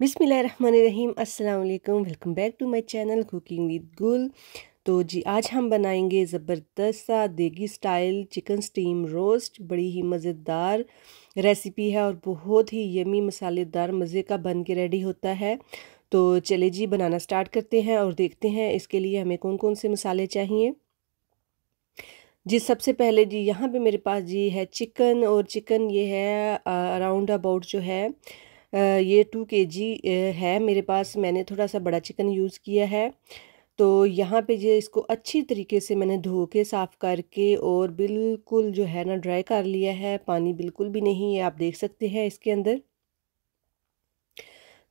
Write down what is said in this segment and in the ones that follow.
बिस्मिल्लाहिर्रहमानिर्रहीम अस्सलाम वालेकुम। Welcome back to my channel cooking with Gul. तो जी आज हम बनाएंगे ज़बरदस्त सा देगी स्टाइल चिकन स्टीम रोस्ट। बड़ी ही मज़ेदार रेसिपी है और बहुत ही यमी मसालेदार मज़े का बन के रेडी होता है। तो चले जी बनाना स्टार्ट करते हैं और देखते हैं इसके लिए हमें कौन कौन से मसाले चाहिए। जी सबसे पहले जी यहाँ पे मेरे पास जी है चिकन, और चिकन ये है अराउंड अबाउट जो है ये 2 kg है मेरे पास। मैंने थोड़ा सा बड़ा चिकन यूज़ किया है। तो यहाँ पे जो इसको अच्छी तरीके से मैंने धो के साफ़ करके और बिल्कुल जो है ना ड्राई कर लिया है, पानी बिल्कुल भी नहीं है, आप देख सकते हैं इसके अंदर।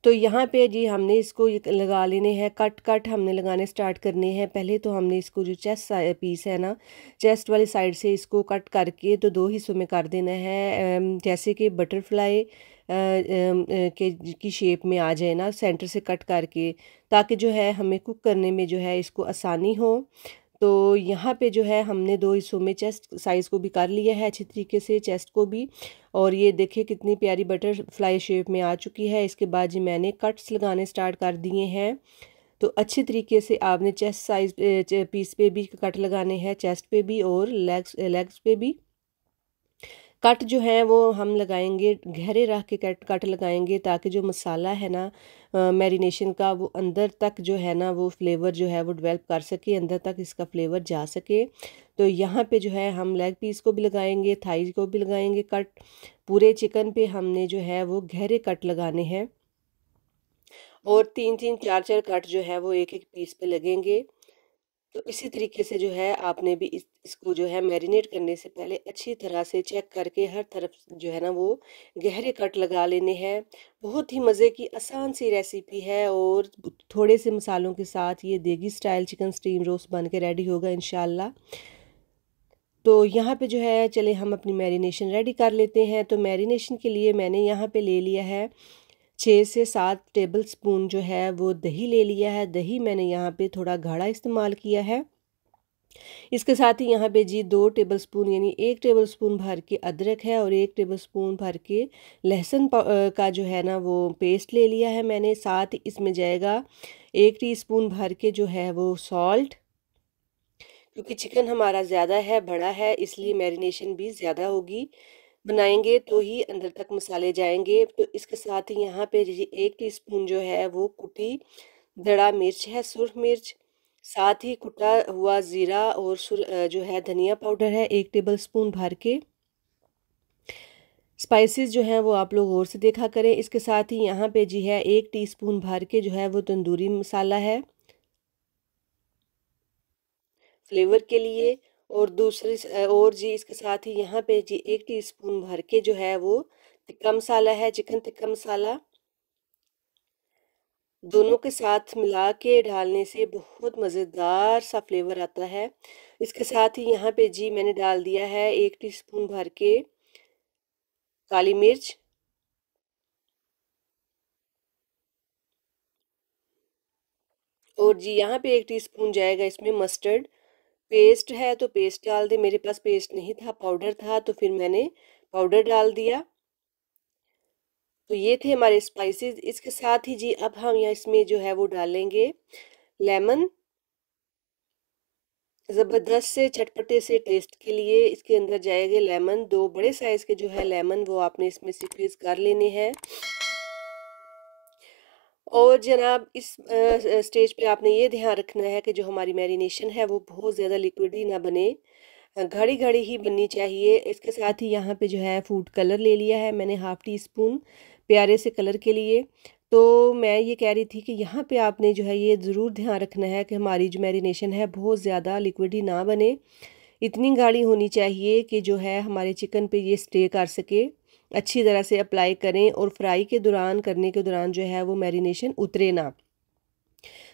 तो यहाँ पे जी हमने इसको ये लगा लेने हैं, कट हमने लगाने स्टार्ट करने हैं। पहले तो हमने इसको जो चेस्ट पीस है ना, चेस्ट वाली साइड से इसको कट करके तो 2 हिस्सों में कर देना है। जैसे कि बटरफ्लाई के की शेप में आ जाए ना, सेंटर से कट करके, ताकि जो है हमें कुक करने में जो है इसको आसानी हो। तो यहाँ पे जो है हमने 2 हिस्सों में चेस्ट साइज़ को भी कर लिया है अच्छी तरीके से, चेस्ट को भी। और ये देखिए कितनी प्यारी बटरफ्लाई शेप में आ चुकी है। इसके बाद जी मैंने कट्स लगाने स्टार्ट कर दिए हैं। तो अच्छी तरीके से आपने चेस्ट साइज़ पीस पे भी कट लगाने हैं, चेस्ट पे भी और लेग्स लेग्स पे भी। कट जो है वो हम लगाएंगे गहरे रख के, कट कट लगाएंगे ताकि जो मसाला है ना मैरिनेशन का, वो अंदर तक जो है ना वो फ्लेवर जो है वो डेवलप कर सके, अंदर तक इसका फ्लेवर जा सके। तो यहाँ पे जो है हम लेग पीस को भी लगाएंगे, थाई को भी लगाएंगे कट। पूरे चिकन पे हमने जो है वो गहरे कट लगाने हैं, और 3 3 4 4 कट जो है वो एक एक पीस पे लगेंगे। तो इसी तरीके से जो है आपने भी इसको जो है मैरिनेट करने से पहले अच्छी तरह से चेक करके हर तरफ जो है ना वो गहरे कट लगा लेने हैं। बहुत ही मज़े की आसान सी रेसिपी है, और थोड़े से मसालों के साथ ये देगी स्टाइल चिकन स्टीम रोस्ट बन के रेडी होगा इंशाल्लाह। तो यहाँ पे जो है चले हम अपनी मैरिनेशन रेडी कर लेते हैं। तो मैरिनेशन के लिए मैंने यहाँ पे ले लिया है 6 से 7 टेबल स्पून जो है वो दही ले लिया है। दही मैंने यहाँ पे थोड़ा गाढ़ा इस्तेमाल किया है। इसके साथ ही यहाँ पे जी 2 टेबल स्पून यानी 1 टेबल स्पून भर के अदरक है, और 1 टेबल स्पून भर के लहसुन का जो है ना वो पेस्ट ले लिया है मैंने। साथ ही इसमें जाएगा 1 टीस्पून भर के जो है वो सॉल्ट, क्योंकि चिकन हमारा ज़्यादा है, बड़ा है, इसलिए मैरिनेशन भी ज़्यादा होगी। बनाएंगे तो ही अंदर तक मसाले जाएंगे। तो इसके साथ ही यहाँ पे जी 1 टीस्पून जो है वो कुटी दड़ा मिर्च है, सुरख मिर्च। साथ ही कुटा हुआ ज़ीरा और जो है धनिया पाउडर है 1 टेबल स्पून भर के। स्पाइसेस जो हैं वो आप लोग और से देखा करें। इसके साथ ही यहाँ पे जी है 1 टीस्पून भर के जो है वो तंदूरी मसाला है फ्लेवर के लिए। और और जी इसके साथ ही यहाँ पे जी 1 टीस्पून भर के जो है वो टिक्का मसाला है, चिकन टिक्का मसाला। दोनों के साथ मिला के डालने से बहुत मज़ेदार सा फ्लेवर आता है। इसके साथ ही यहाँ पे जी मैंने डाल दिया है 1 टीस्पून भर के काली मिर्च। और जी यहाँ पे 1 टीस्पून जाएगा इसमें मस्टर्ड पेस्ट है, तो पेस्ट डाल दे। मेरे पास पेस्ट नहीं था, पाउडर था, तो फिर मैंने पाउडर डाल दिया। तो ये थे हमारे स्पाइसेस। इसके साथ ही जी अब हम यहाँ इसमें जो है वो डालेंगे लेमन। ज़बरदस्त से चटपटे से टेस्ट के लिए इसके अंदर जाएंगे लेमन। 2 बड़े साइज़ के जो है लेमन वो आपने इसमें स्क्वीज़ कर लेने हैं। और जनाब इस स्टेज पे आपने ये ध्यान रखना है कि जो हमारी मैरिनेशन है वो बहुत ज़्यादा लिक्विडी ना बने, घड़ी घड़ी ही बननी चाहिए। इसके साथ ही यहाँ पे जो है फूड कलर ले लिया है मैंने, 1/2 टीस्पून, प्यारे से कलर के लिए। तो मैं ये कह रही थी कि यहाँ पे आपने जो है ये ज़रूर ध्यान रखना है कि हमारी जो मैरिनेशन है बहुत ज़्यादा लिक्विडी ना बने। इतनी गाढ़ी होनी चाहिए कि जो है हमारे चिकन पे ये स्टे कर सके। अच्छी तरह से अप्लाई करें, और फ्राई के दौरान करने के दौरान जो है वो मैरिनेशन उतरे ना।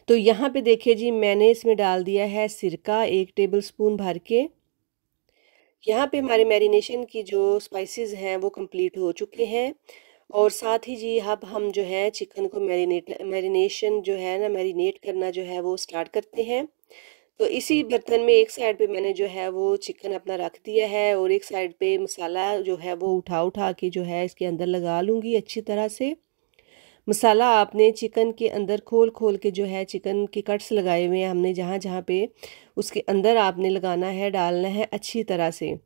तो यहाँ पे देखिए जी मैंने इसमें डाल दिया है सिरका 1 टेबल स्पून भर के। यहाँ पे हमारे मैरिनेशन की जो स्पाइसेस हैं वो कंप्लीट हो चुके हैं। और साथ ही जी अब हम जो है चिकन को मैरिनेशन जो है ना मैरिनेट करना जो है वो स्टार्ट करते हैं। तो इसी बर्तन में एक साइड पे मैंने जो है वो चिकन अपना रख दिया है, और एक साइड पे मसाला जो है वो उठा उठा के जो है इसके अंदर लगा लूँगी अच्छी तरह से। मसाला आपने चिकन के अंदर खोल-खोल के जो है चिकन के कट्स लगाए हुए हैं हमने जहाँ-जहाँ पे, उसके अंदर आपने लगाना है, डालना है अच्छी तरह से।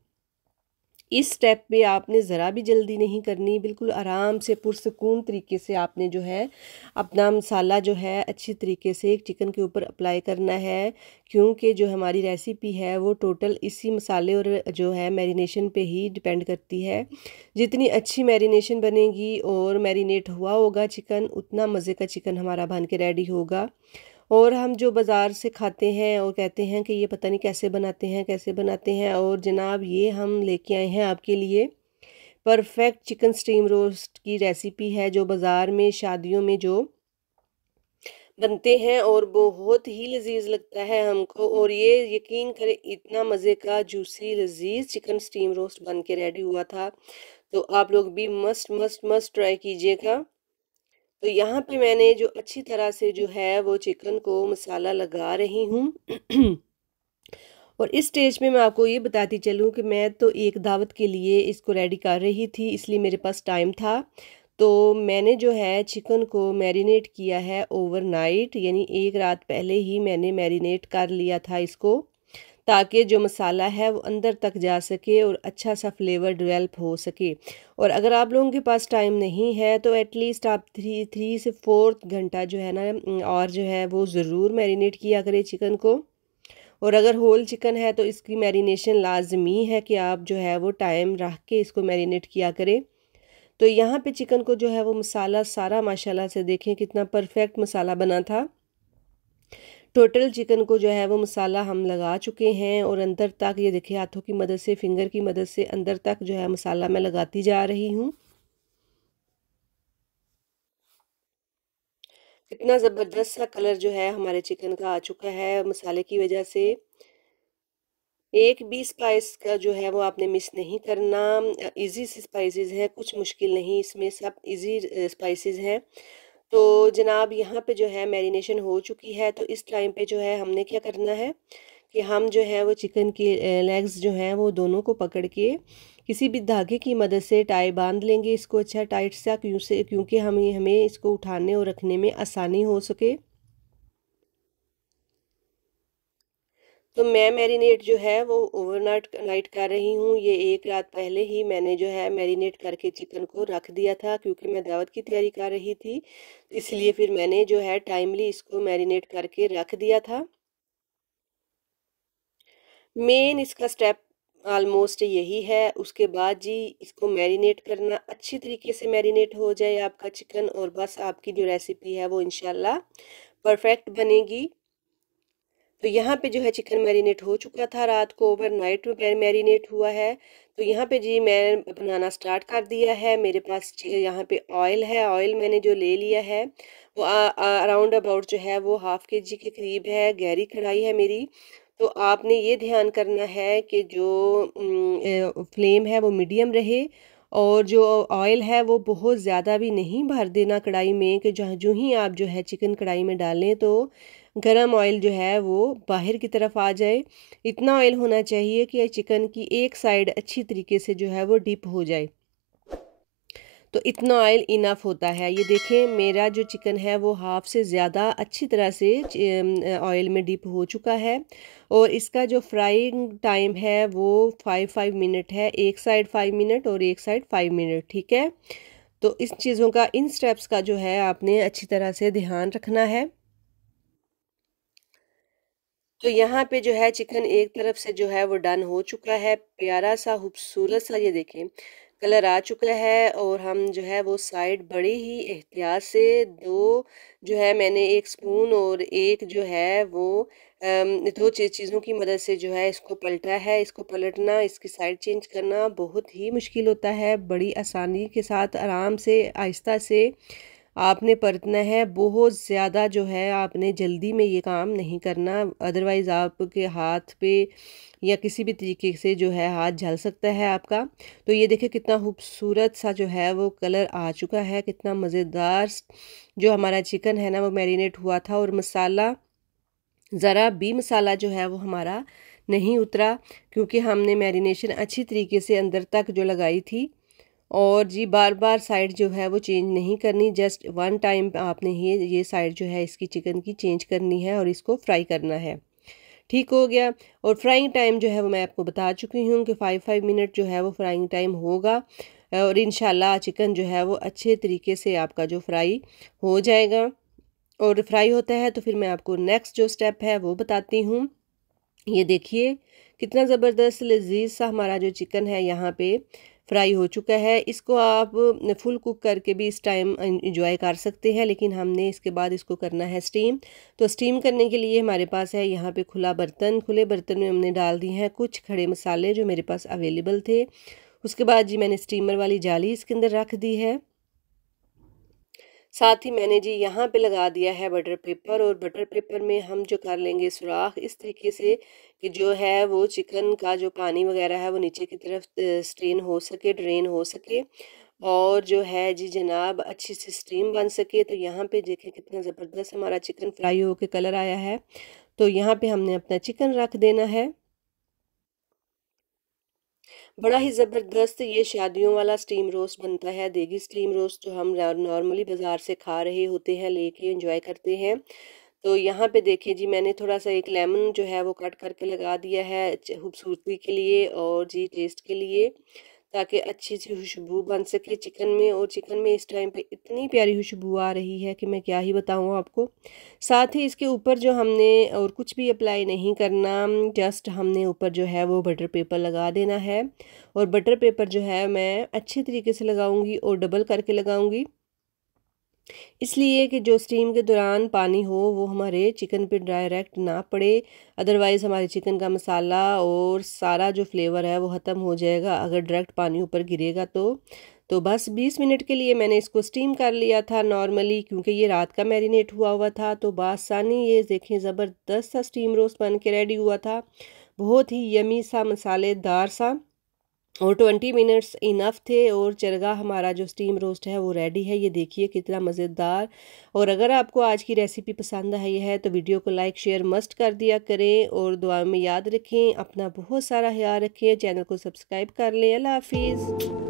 इस स्टेप पे आपने ज़रा भी जल्दी नहीं करनी, बिल्कुल आराम से पुरसुकून तरीके से आपने जो है अपना मसाला जो है अच्छी तरीके से चिकन के ऊपर अप्लाई करना है, क्योंकि जो हमारी रेसिपी है वो टोटल इसी मसाले और जो है मैरिनेशन पे ही डिपेंड करती है। जितनी अच्छी मैरिनेशन बनेगी और मैरिनेट हुआ होगा चिकन, उतना मज़े का चिकन हमारा बन के रेडी होगा। और हम जो बाज़ार से खाते हैं और कहते हैं कि ये पता नहीं कैसे बनाते हैं, और जनाब ये हम लेके आए हैं आपके लिए परफेक्ट चिकन स्टीम रोस्ट की रेसिपी है, जो बाज़ार में शादियों में जो बनते हैं और बहुत ही लजीज लगता है हमको। और ये यकीन करें इतना मज़े का जूसी लजीज चिकन स्टीम रोस्ट बन के रेडी हुआ था, तो आप लोग भी मस्ट मस्ट मस्ट ट्राई कीजिएगा। तो यहाँ पे मैंने जो अच्छी तरह से जो है वो चिकन को मसाला लगा रही हूँ। और इस स्टेज में मैं आपको ये बताती चलूँ कि मैं तो एक दावत के लिए इसको रेडी कर रही थी, इसलिए मेरे पास टाइम था। तो मैंने जो है चिकन को मैरिनेट किया है ओवरनाइट, यानी एक रात पहले ही मैंने मैरिनेट कर लिया था इसको, ताकि जो मसाला है वो अंदर तक जा सके और अच्छा सा फ्लेवर डेवलप हो सके। और अगर आप लोगों के पास टाइम नहीं है तो एटलीस्ट आप थ्री से फोर्थ घंटा जो है ना और जो है वो ज़रूर मैरिनेट किया करें चिकन को। और अगर होल चिकन है तो इसकी मैरिनेशन लाजमी है कि आप जो है वो टाइम रख के इसको मैरिनेट किया करें। तो यहाँ पे चिकन को जो है वो मसाला सारा माशाल्लाह से देखें कितना परफेक्ट मसाला बना था। टोटल चिकन को जो है वो मसाला हम लगा चुके हैं और अंदर तक ये देखिए हाथों की मदद से, फिंगर की मदद से अंदर तक जो है मसाला मैं लगाती जा रही हूँ। कितना ज़बरदस्त सा कलर जो है हमारे चिकन का आ चुका है मसाले की वजह से। एक भी स्पाइस का जो है वो आपने मिस नहीं करना। इजी सी स्पाइसेस हैं, कुछ मुश्किल नहीं, इसमें सब इजी स्पाइसेस हैं। तो जनाब यहाँ पे जो है मैरिनेशन हो चुकी है, तो इस टाइम पे जो है हमने क्या करना है कि हम जो है वो चिकन के लेग्स जो हैं वो दोनों को पकड़ के किसी भी धागे की मदद से टाई बांध लेंगे इसको अच्छा टाइट सा, क्योंकि हमें हमें इसको उठाने और रखने में आसानी हो सके। तो मैं मैरिनेट जो है वो ओवरनाइट नाइट कर रही हूँ। ये एक रात पहले ही मैंने जो है मैरिनेट करके चिकन को रख दिया था, क्योंकि मैं दावत की तैयारी कर रही थी, इसलिए फिर मैंने जो है टाइमली इसको मैरिनेट करके रख दिया था। मेन इसका स्टेप ऑलमोस्ट यही है। उसके बाद जी इसको मैरिनेट करना, अच्छी तरीके से मैरिनेट हो जाए आपका चिकन, और बस आपकी जो रेसिपी है वो इंशाल्लाह परफेक्ट बनेगी। तो यहाँ पे जो है चिकन मैरिनेट हो चुका था, रात को ओवरनाइट में मैरिनेट हुआ है। तो यहाँ पे जी मैं बनाना स्टार्ट कर दिया है। मेरे पास यहाँ पे ऑयल है, ऑयल मैंने जो ले लिया है वो अराउंड अबाउट जो है वो हाफ के जी के करीब है। गहरी कढ़ाई है मेरी। तो आपने ये ध्यान करना है कि जो फ्लेम है वो मीडियम रहे, और जो ऑयल है वो बहुत ज़्यादा भी नहीं भर देना कढ़ाई में, कि जहाँ जो ही आप जो है चिकन कढ़ाई में डालें तो गरम ऑयल जो है वो बाहर की तरफ आ जाए। इतना ऑयल होना चाहिए कि चिकन की एक साइड अच्छी तरीके से जो है वो डिप हो जाए। तो इतना ऑयल इनफ होता है। ये देखें मेरा जो चिकन है वो हाफ से ज़्यादा अच्छी तरह से ऑयल में डिप हो चुका है। और इसका जो फ्राइंग टाइम है वो 5 मिनट है, एक साइड 5 मिनट और एक साइड 5 मिनट, ठीक है। तो इस चीज़ों का, इन स्टेप्स का जो है आपने अच्छी तरह से ध्यान रखना है। तो यहाँ पे जो है चिकन एक तरफ से जो है वो डन हो चुका है, प्यारा सा खूबसूरत सा ये देखें कलर आ चुका है। और हम जो है वो साइड बड़ी ही एहतियात से दो जो है मैंने एक स्पून और एक जो है वो दो चीज़ों की मदद से जो है इसको पलटा है। इसको पलटना, इसकी साइड चेंज करना बहुत ही मुश्किल होता है। बड़ी आसानी के साथ आराम से आहिस्ता से आपने परतना है। बहुत ज़्यादा जो है आपने जल्दी में ये काम नहीं करना, अदरवाइज़ आपके हाथ पे या किसी भी तरीके से जो है हाथ जल सकता है आपका। तो ये देखिए कितना खूबसूरत सा जो है वो कलर आ चुका है, कितना मज़ेदार जो हमारा चिकन है ना वो मैरिनेट हुआ था। और मसाला, ज़रा भी मसाला जो है वो हमारा नहीं उतरा, क्योंकि हमने मैरिनेशन अच्छी तरीके से अंदर तक जो लगाई थी। और जी बार-बार साइड जो है वो चेंज नहीं करनी, जस्ट वन टाइम आपने ये साइड जो है इसकी चिकन की चेंज करनी है और इसको फ्राई करना है। ठीक हो गया। और फ्राइंग टाइम जो है वो मैं आपको बता चुकी हूँ कि 5 मिनट जो है वो फ्राइंग टाइम होगा और इंशाल्लाह चिकन जो है वो अच्छे तरीके से आपका जो फ्राई हो जाएगा। और फ्राई होता है तो फिर मैं आपको नेक्स्ट जो स्टेप है वो बताती हूँ। ये देखिए कितना ज़बरदस्त लज़ीज़ सा हमारा जो चिकन है यहाँ पे फ्राई हो चुका है। इसको आप फुल कुक करके भी इस टाइम एंजॉय कर सकते हैं, लेकिन हमने इसके बाद इसको करना है स्टीम। तो स्टीम करने के लिए हमारे पास है यहाँ पे खुला बर्तन। खुले बर्तन में हमने डाल दिए हैं कुछ खड़े मसाले जो मेरे पास अवेलेबल थे। उसके बाद जी मैंने स्टीमर वाली जाली इसके अंदर रख दी है। साथ ही मैंने जी यहाँ पे लगा दिया है बटर पेपर, और बटर पेपर में हम जो कर लेंगे सुराख इस तरीके से कि जो है वो चिकन का जो पानी वगैरह है वो नीचे की तरफ स्ट्रेन हो सके, ड्रेन हो सके, और जो है जी जनाब अच्छी सी स्टीम बन सके। तो यहाँ पे देखें कितना ज़बरदस्त हमारा चिकन फ्राई होके कलर आया है। तो यहाँ पे हमने अपना चिकन रख देना है। बड़ा ही ज़बरदस्त ये शादियों वाला स्टीम रोस्ट बनता है, देगी स्टीम रोस्ट जो हम नॉर्मली बाज़ार से खा रहे होते हैं, लेके एंजॉय करते हैं। तो यहाँ पे देखिए जी मैंने थोड़ा-सा एक लेमन जो है वो कट करके लगा दिया है खूबसूरती के लिए और जी टेस्ट के लिए, ताकि अच्छी सी खुशबू बन सके चिकन में। और चिकन में इस टाइम पे इतनी प्यारी खुशबू आ रही है कि मैं क्या ही बताऊँ आपको। साथ ही इसके ऊपर जो हमने और कुछ भी अप्लाई नहीं करना, जस्ट हमने ऊपर जो है वो बटर पेपर लगा देना है। और बटर पेपर जो है मैं अच्छे तरीके से लगाऊंगी और डबल करके लगाऊंगी, इसलिए कि जो स्टीम के दौरान पानी हो वो हमारे चिकन पे डायरेक्ट ना पड़े। अदरवाइज़ हमारे चिकन का मसाला और सारा जो फ्लेवर है वो ख़त्म हो जाएगा अगर डायरेक्ट पानी ऊपर गिरेगा तो बस 20 मिनट के लिए मैंने इसको स्टीम कर लिया था नॉर्मली, क्योंकि ये रात का मैरिनेट हुआ हुआ था। तो बासानी ये देखें ज़बरदस्त सा स्टीम रोस्ट बन के रेडी हुआ था, बहुत ही यमी सा मसालेदार सा। और 20 मिनट्स इनफ थे और चरगा हमारा जो स्टीम रोस्ट है वो रेडी है। ये देखिए कितना मज़ेदार। और अगर आपको आज की रेसिपी पसंद आई है तो वीडियो को लाइक शेयर मस्ट कर दिया करें, और दुआ में याद रखें, अपना बहुत सारा ख्याल रखें, चैनल को सब्सक्राइब कर लें। अल्लाह हाफिज़।